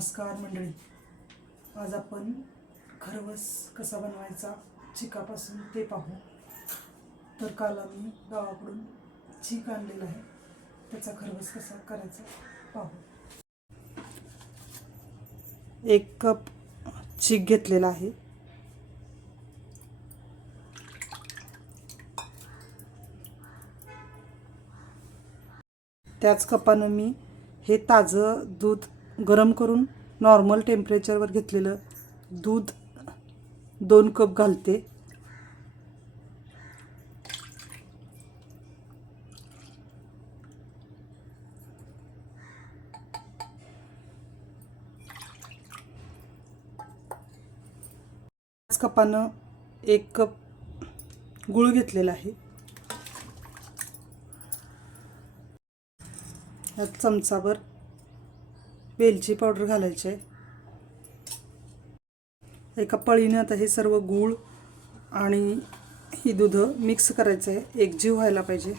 नमस्कार मंडळी. आज आपण खरवस कसा बनवायचा चिकापासून ते पाहू. तर काल आम्ही गावाकडून चीक आणलेला आहे. त्याचा खरवस कसा करायचा पाहू. एक कप चीक घेतलेला आहे. त्याच कपानं मी हे ताजं दूध गरम करून नॉर्मल टेम्परेचरवर घेतलेलं दूध दोन कप घालते. कपानं एक कप गूळ घेतलेला आहे. यात चमचावर वेलची पावडर घालायची. आहे एका पळीने आता हे सर्व गूळ आणि ही दूध मिक्स करायचं आहे एकजीव व्हायला पाहिजे.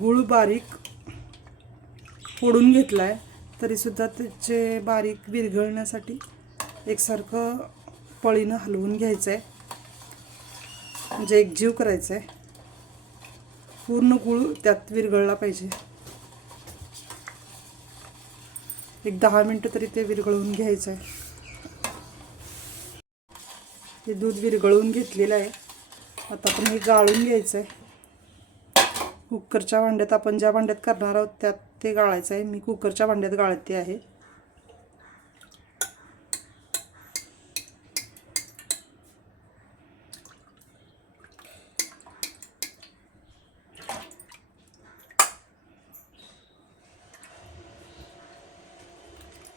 गूळ बारीक फोडून घेतला आहे तरीसुद्धा त्याचे बारीक विरघळण्यासाठी एकसारखं पळीनं हलवून घ्यायचं आहे म्हणजे एकजीव करायचं आहे पूर्ण गूळ त्यात विरघळला पाहिजे. एक दहा मिनटं तरी ते विरघळवून घ्यायचं आहे हे दूध विरघळवून घेतलेलं आहे. आता आपण हे गाळून घ्यायचं आहे कुकरच्या भांड्यात आपण ज्या भांड्यात करणार आहोत त्यात ते गाळायचं आहे मी कुकरच्या भांड्यात गाळते आहे.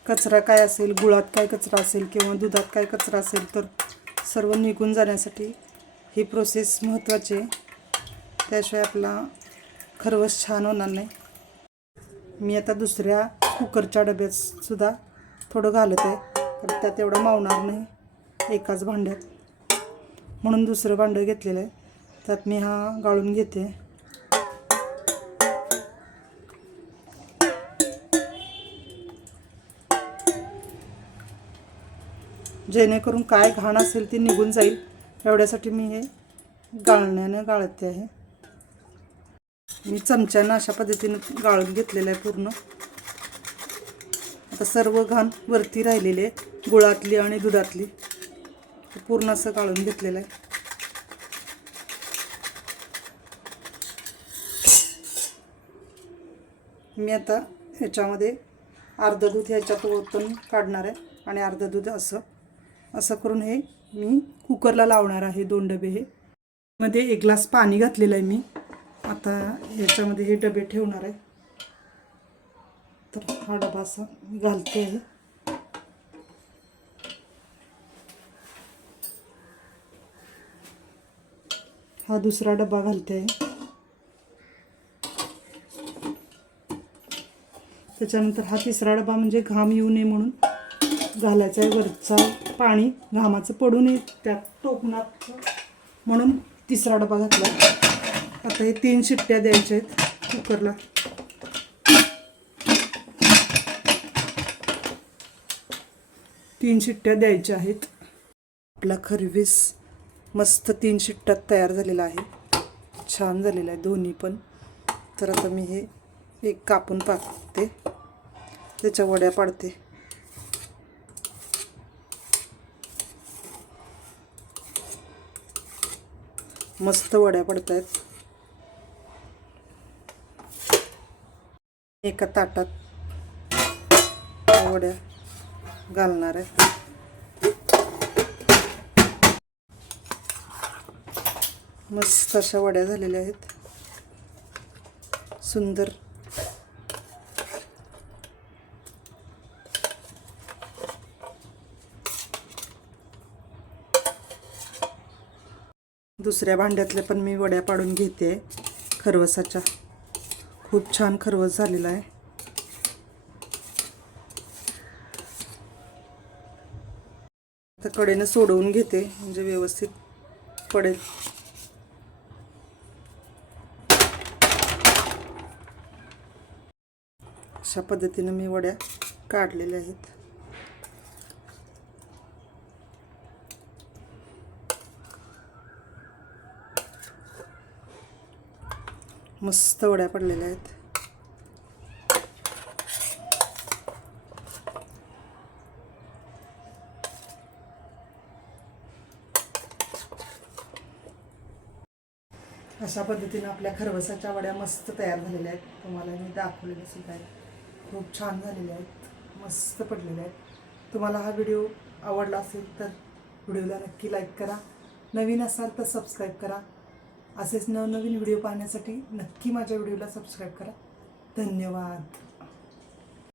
कचरा काय असेल गुळात काय कचरा असेल किंवा दुधात काय कचरा असेल तर सर्व निघून जाण्यासाठी ही प्रोसेस महत्त्वाची आहे. त्याशिवाय आपला खरवस छान होणार नाही. मी आता दुसऱ्या कुकरच्या डब्यातसुद्धा थोडं घालत आहे. तर त्यात एवढं मावणार नाही एकाच भांड्यात. म्हणून दुसरं भांडं घेतलेलं आहे. त्यात मी हा गाळून घेते. जेणेकरून काय घाण असेल ती निघून जाईल. एवढ्यासाठी मी हे गाळण्यानं गाळते आहे. मी चमच्यानं अशा पद्धतीनं गाळून घेतलेलं आहे पूर्ण. आता सर्व घाण वरती राहिलेले आहे गुळातली आणि दुधातली. पूर्ण असं गाळून घेतलेलं आहे. मी आता ह्याच्यामध्ये अर्ध दूध ह्याच्यात ओतून काढणार आहे आणि अर्ध दूध असं असं करून हे मी कुकरला लावणार आहे दोन डबे हे. मध्ये एक ग्लास पाणी घातलेलं आहे मी. आता ह्याच्यामध्ये हे डबे ठेवणार आहे. तर हा डबा असा मी घालते आहे. हा दुसरा डबा घालते आहे. त्याच्यानंतर हा तिसरा डबा म्हणजे घाम येऊ नये म्हणून घालायचा आहे वरचा. पाणी घामाचं पडू नये त्यात टोपणात म्हणून तिसरा डबा घातला. आता हे तीन शिट्ट्या द्यायच्या आहेत कुकरला. तीन शिट्ट्या द्यायच्या आहेत. आपला खरवीस मस्त तीन शिट्ट्यात तयार झालेला आहे. छान झालेला आहे दोन्ही पण. तर आता मी हे एक कापून पाकते. त्याच्या वड्या पाडते. मस्त वड्या पडत आहेत एका ताटात वड्या घालणार आहेत मस्त अशा वड्या झालेल्या आहेत. सुंदर दुसऱ्या भांड्यातल्या पण मी वड्या पाडून घेते. खरवसाच्या. खूप छान खरवस झालेला आहे. तर कडेनं सोडवून घेते म्हणजे व्यवस्थित पडेल. अशा पद्धतीनं मी वड्या काढलेल्या आहेत. मस्त वड्या पडलेल्या आहेत. अशा पद्धतीनं आपल्या खरवसाच्या वड्या मस्त तयार झालेल्या आहेत. तुम्हाला मी दाखवलेल्या सुद्धा. आहेत खूप छान झालेल्या आहेत. मस्त पडलेल्या आहेत. तुम्हाला हा व्हिडिओ आवडला असेल तर व्हिडिओला नक्की लाईक करा. नवीन असाल तर सबस्क्राईब करा. असेच नवनवीन व्हिडिओ पाहण्यासाठी नक्की माझ्या व्हिडिओला सबस्क्राईब करा. धन्यवाद.